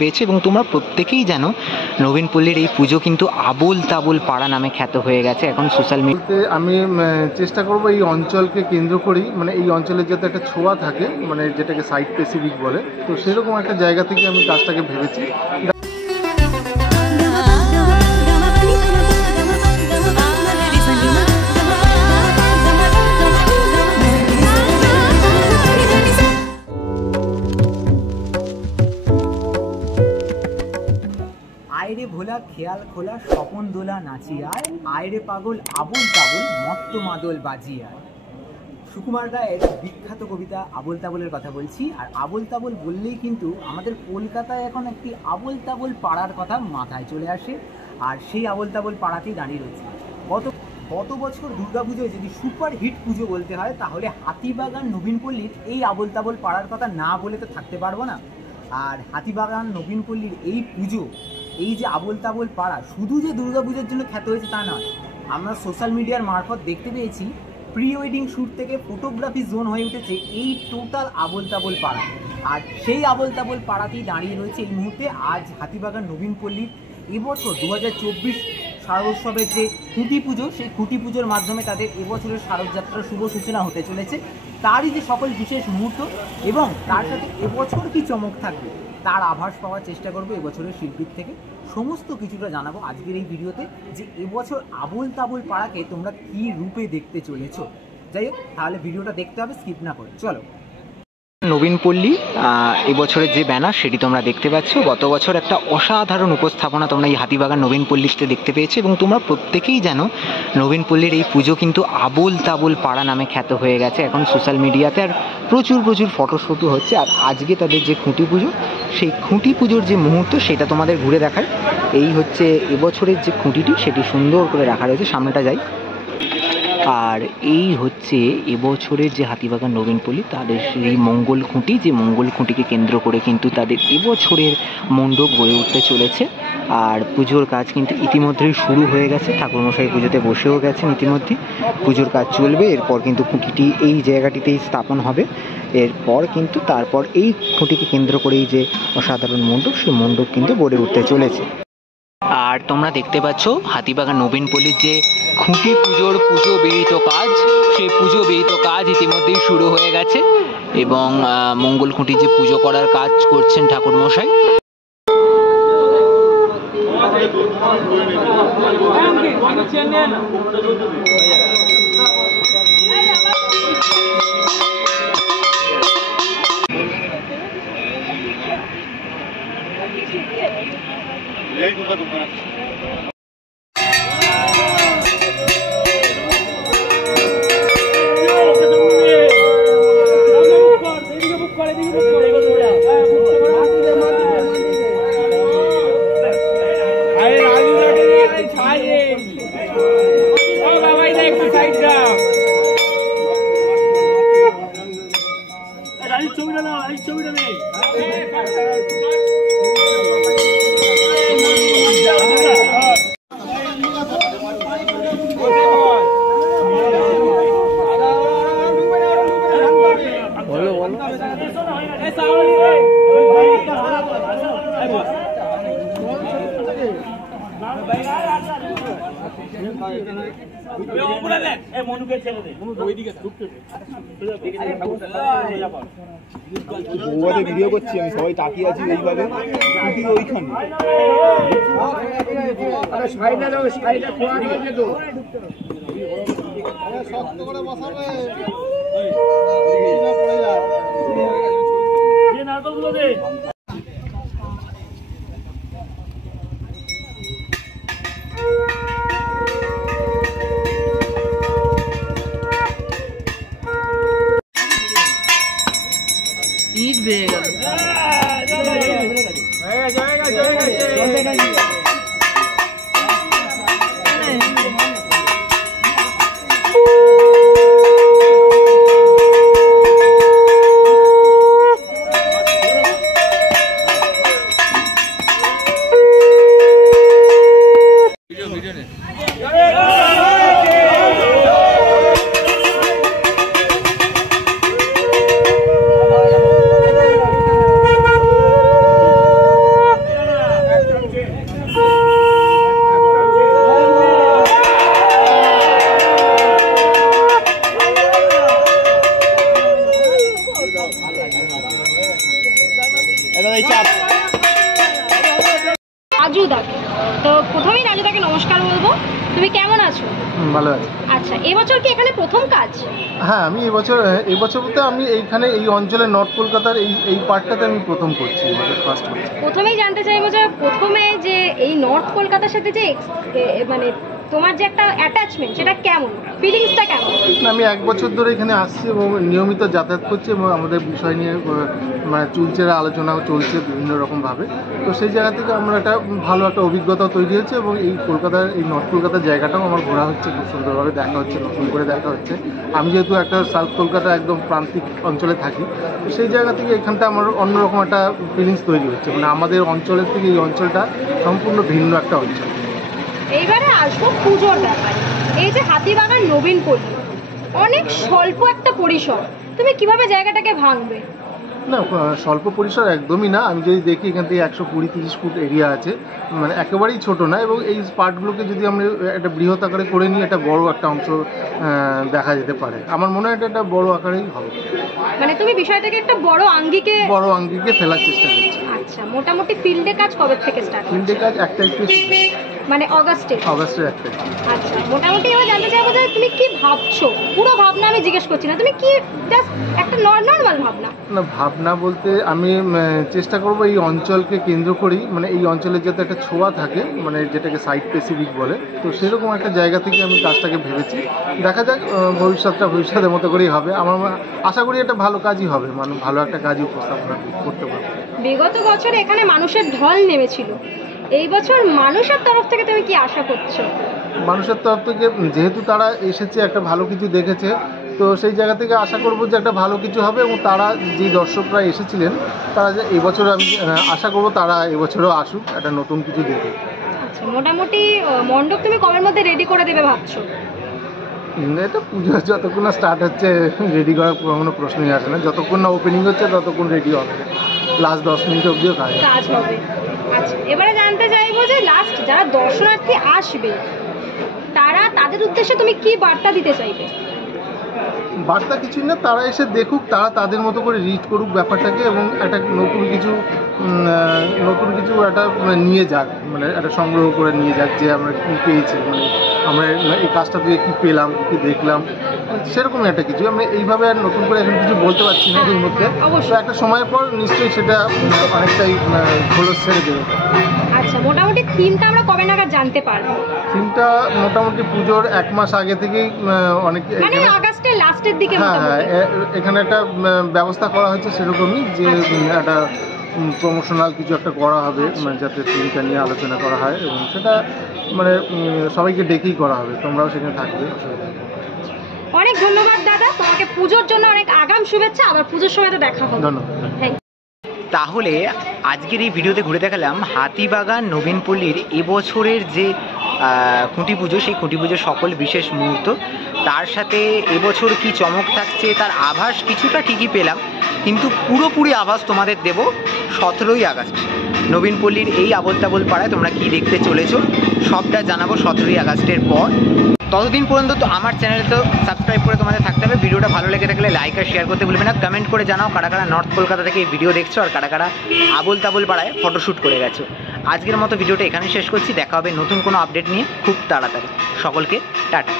পেয়েছে এবং তোমরা প্রত্যেকেই জানো নবীনপল্লীর এই পুজো কিন্তু আবোল তাবোল পাড়া নামে খ্যাত হয়ে গেছে এখন সোশ্যাল মিডিয়াতে। আমি চেষ্টা করব এই অঞ্চলকে কেন্দ্র করেই, মানে এই অঞ্চলের যাতে একটা ছোঁয়া থাকে, মানে যেটাকে সাইট স্পেসিফিক বলে, তো সেরকম একটা জায়গা থেকে আমি কাজটাকে ভেবেছি। আয়রে ভোলা খেয়াল খোলা স্বপন দোলা নাচিয়ায়, আয়রে পাগল আবোল তাবোল মত্ত মাদল বাজিয়ায়। সুকুমার রায়ের বিখ্যাত কবিতা আবোল তাবোলের কথা বলছি। আর আবোল তাবোল বললেই কিন্তু আমাদের কলকাতায় এখন একটি আবোল তাবোল পাড়ার কথা মাথায় চলে আসে, আর সেই আবোল তাবোল পাড়াতেই দাঁড়িয়ে রয়েছে। গত বছর দুর্গাপুজোয় যদি সুপার হিট পুজো বলতে হয় তাহলে হাতিবাগান নবীনপল্লীর এই আবোল তাবোল পাড়ার কথা না বলে তো থাকতে পারবো না। আর হাতিবাগান নবীনপল্লীর এই পুজো, এই যে আবোল তাবোল পাড়া, শুধু যে দুর্গাপুজোর জন্য খ্যাত হয়েছে তা নয়, আমরা সোশ্যাল মিডিয়ার মারফত দেখতে পেয়েছি প্রি ওয়েডিং শ্যুট থেকে ফটোগ্রাফি জোন হয়ে উঠেছে এই টোটাল আবোল তাবোল পাড়া। আর সেই আবোল তাবোল পাড়াতেই দাঁড়িয়ে রয়েছে এই মুহূর্তে আজ হাতিবাগান নবীনপল্লীর এবছর 2024 শারদোৎসবের যে খুঁটি পুজো, সেই খুঁটি পুজোর মাধ্যমে তাদের এবছরের শারদযাত্রার শুভ সূচনা হতে চলেছে। তারই যে সকল বিশেষ মুহূর্ত এবং তার সাথে এবছর কি চমক থাকবে তার আভাস পাওয়ার চেষ্টা করবো এবছরের শিল্পীর থেকে। সমস্ত কিছুটা জানাবো আজকের এই ভিডিওতে, যে এবছর আবোল তাবোল পাড়াকে তোমরা কী রূপে দেখতে চলেছো। যাই হোক, তাহলে ভিডিওটা দেখতে হবে স্কিপ না করে। চলো। নবীনপল্লী এবছরের যে ব্যানার সেটি তোমরা দেখতে পাচ্ছ। গত বছর একটা অসাধারণ উপস্থাপনা তোমরা এই হাতিবাগান নবীনপল্লীতে দেখতে পেয়েছো এবং তোমরা প্রত্যেকেই জানো নবীনপল্লীর এই পুজো কিন্তু আবোল তাবোল পাড়া নামে খ্যাত হয়ে গেছে এখন সোশ্যাল মিডিয়াতে। আর প্রচুর ফটোশ্যুটও হচ্ছে। আর আজকে তাদের যে খুঁটি পুজো, সেই খুঁটি পুজোর যে মুহূর্ত সেটা তোমাদের ঘুরে দেখায়। এই হচ্ছে এবছরের যে খুঁটিটি, সেটি সুন্দর করে রাখা রয়েছে, সামনেটা যাই। আর এই হচ্ছে এবছরের যে হাতিবাগান নবীনপল্লী তাদের সেই মঙ্গল খুঁটি, যে মঙ্গল খুঁটিকে কেন্দ্র করে কিন্তু তাদের এবছরের মণ্ডপ গড়ে উঠতে চলেছে। আর পুজোর কাজ কিন্তু ইতিমধ্যেই শুরু হয়ে গেছে, ঠাকুরমশাই পুজোতে বসেও গেছেন ইতিমধ্যে। পুজোর কাজ চলবে, এরপর কিন্তু খুঁটিটি এই জায়গাটিতেই স্থাপন হবে। এরপর কিন্তু তারপর এই খুঁটিকে কেন্দ্র করেই যে অসাধারণ মণ্ডপ, সেই মণ্ডপ কিন্তু গড়ে উঠতে চলেছে। আর তোমরা দেখতে পাচ্ছ হাতিবাগান নবীনপল্লীর যে খুঁটি পুজোর পুজো বিহিত কাজ, সেই পুজো বিহিত কাজ ইতিমধ্যেই শুরু হয়ে গেছে এবং মঙ্গল খুঁটি যে পুজো করার কাজ করছেন ঠাকুরমশাই। ভিডিও করছি আমি, সবাই তাকিয়ে আছি এইভাবে ওইখানে। ইট বেড়ে গেল। রাজুদাকে। তো প্রথমেই রাজুদাকে নমস্কার বলবো, তুমি কেমন আছো? ভালো আছে। আচ্ছা, এবছর কি এখানে প্রথম কাজ? হ্যাঁ, আমি এবছর বলতে আমি এইখানে এই অঞ্চলে নর্থ কলকাতার এই পার্টটাতে আমি প্রথম করছি, ফার্স্ট করছি। প্রথমেই জানতে চাইবো যে প্রথমে যে এই নর্থ কলকাতার সাথে যে মানে তোমার যে একটা অ্যাটাচমেন্ট, সেটা কেমন, ফিলিংসটা কেমন? আমি 1 বছর ধরে এখানে আসছি এবং নিয়মিত যাতায়াত করছি এবং আমাদের বিষয় নিয়ে মানে চুলচেরা আলোচনাও চলছে বিভিন্ন রকমভাবে। তো সেই জায়গা থেকে আমার একটা ভালো একটা অভিজ্ঞতা তৈরি হয়েছে এবং এই কলকাতার এই নর্থ কলকাতার জায়গাটাও আমার ঘোরা হচ্ছে, খুব সুন্দরভাবে দেখা হচ্ছে, নতুন করে দেখা হচ্ছে। আমি যেহেতু একটা সাউথ কলকাতা একদম প্রান্তিক অঞ্চলে থাকি, তো সেই জায়গা থেকে এখানটা আমার অন্যরকম একটা ফিলিংস তৈরি হচ্ছে, মানে আমাদের অঞ্চলের থেকে এই অঞ্চলটা সম্পূর্ণ ভিন্ন একটা অঞ্চল। এইবারে আসবো পুজোর ব্যাপারে। এই যে হাতিবাগান নবীনপল্লী, অনেক স্বল্প একটা পরিসর, তুমি কিভাবে জায়গাটাকে ভাঙবে? না, স্বল্প পরিসর একদমই না। আমি যদি দেখি এখান থেকে 120-30 ফুট এরিয়া আছে, মানে একেবারেই ছোট না। এবং এই পার্টগুলোকে যদি আমরা একটা বৃহৎ আকারে করে নিই, একটা বড় একটা অংশ দেখা যেতে পারে। আমার মনে হয় এটা একটা বড় আকারেই হবে, মানে তুমি বিষয়টাকে একটা বড় আঙ্গিকে ফেলার চেষ্টা করছি। আচ্ছা, মোটামুটি ফিল্ডে কাজ কবে থেকে স্টার্ট? ফিল্ডে কাজ 1 তারিখ থেকে, মানে অগাস্টের 1 তারিখ। আচ্ছা, মোটামুটি এবার জানতে চাইবো যে তুমি কি ভাবছো? পুরো ভাবনা আমি জিজ্ঞেস করছি না, তুমি কি জাস্ট একটা নর্মাল ভাবনা? না, ভাবনা বলতে আমি চেষ্টা করব এই অঞ্চলকে কেন্দ্র করেই, মানে এই অঞ্চলের যাতে একটা ছোঁয়া থাকে, মানে যেটাকে সাইট স্পেসিফিক বলে, তো সেরকম একটা জায়গা থেকে আমি কাজটাকে ভেবেছি। দেখা যাক, ভবিষ্যতের মতো করেই হবে। আমার আশা করি এটা ভালো কাজই হবে, মানে ভালো একটা কাজই উপস্থাপনা করতে পারবো। বিগত বছরে এখানে মানুষের ঢল নেমেছিল, এই বছর মানুষের তরফ থেকে তুমি কি আশা করছো? মানুষের তরফ থেকে যেহেতু তারা এসেছে, একটা ভালো কিছু দেখেছে, তো সেই জায়গা থেকে আশা করব যে একটা ভালো কিছু হবে। এবং তারা যেই দর্শকরা এসেছিলেন, তারা যে এবছর, আমি আশা করব তারা এবছরও আসুক একটা নতুন কিছু দেখে। আচ্ছা, মোটামুটি মণ্ডপ তুমি কবের মধ্যে রেডি করে দেবে ভাবছো? এটা পুজো যতক্ষণ না স্টার্ট হচ্ছে রেডি করার কোনো প্রশ্নই আসে না। যতক্ষণ না ওপেনিং হচ্ছে ততক্ষণ রেডি হবে, লাস্ট 10 মিনিট অবধিও কাজ হবে। আচ্ছা, এবারে জানতে চাইবো যে লাস্ট যারা দর্শনার্থী আসবে, তাদের উদ্দেশ্যে তুমি কি বার্তা দিতে চাইবে? বার্তা কিছুই না, তারা এসে দেখুক, তারা তাদের মতো করে রিড করুক ব্যাপারটাকে এবং একটা নতুন কিছু একটা নিয়ে যাক, মানে একটা সংগ্রহ করে নিয়ে যাক যে আমরা কী পেয়েছি, মানে আমরা এই কাজটা থেকে কী পেলাম, কী দেখলাম, সেরকমই একটা কিছু। আমি এইভাবে আর নতুন করে এখন কিছু বলতে পারছি না এর মধ্যে, অবশ্যই একটা সময়ের পর নিশ্চয়ই সেটা অনেকটাই খোলস ছেড়ে দেবে। আচ্ছা, মোটামুটি থিমটা আমরা কবে নাগাদ জানতে পারবো? থিমটা মোটামুটি পুজোর 1 মাস আগে থেকেই অনেক, মানে আগস্টের লাস্টের দিকে। হ্যাঁ, এখানে একটা ব্যবস্থা করা হয়েছে সেরকমই, যে একটা প্রমোশনাল কিছু একটা করা হবে, মানে যাতে থিমটা নিয়ে আলোচনা করা হয় এবং সেটা মানে সবাইকে ডেকেই করা হবে, তোমরাও সেখানে থাকবে। অনেক ধন্যবাদ দাদা, তোমাকে পুজোর জন্য অনেক আগাম শুভেচ্ছা, আবার পুজোর সময় তো দেখা হবে। ধন্যবাদ। তাহলে আজকের এই ভিডিওতে ঘুরে দেখালাম হাতিবাগান নবীনপল্লীর এবছরের যে খুঁটি পুজো, সেই খুঁটি পুজোর সকল বিশেষ মুহূর্ত, তার সাথে এবছর কি চমক থাকছে তার আভাস কিছুটা ঠিকই পেলাম, কিন্তু পুরোপুরি আভাস তোমাদের দেব 17ই আগস্ট নবীনপল্লীর এই আবোল তাবোল পাড়ায় তোমরা কি দেখতে চলেছো সবটা জানাবো 17ই আগস্টের পর। ততদিন পর্যন্ত তো আমার চ্যানেলে তো সাবস্ক্রাইব করে তোমাদের থাকতে হবে। ভিডিওটা ভালো লেগে থাকলে লাইক আর শেয়ার করতে ভুলবে না। কমেন্ট করে জানাও কারা কারা নর্থ কলকাতা থেকে এই ভিডিও দেখছো আর কারা কারা আবোল তাবোল পাড়ায় ফটোশ্যুট করে গেছো। আজকের মতো ভিডিওটা এখানে শেষ করছি, দেখা হবে নতুন কোনো আপডেট নিয়ে খুব তাড়াতাড়ি। সকলকে টাটা।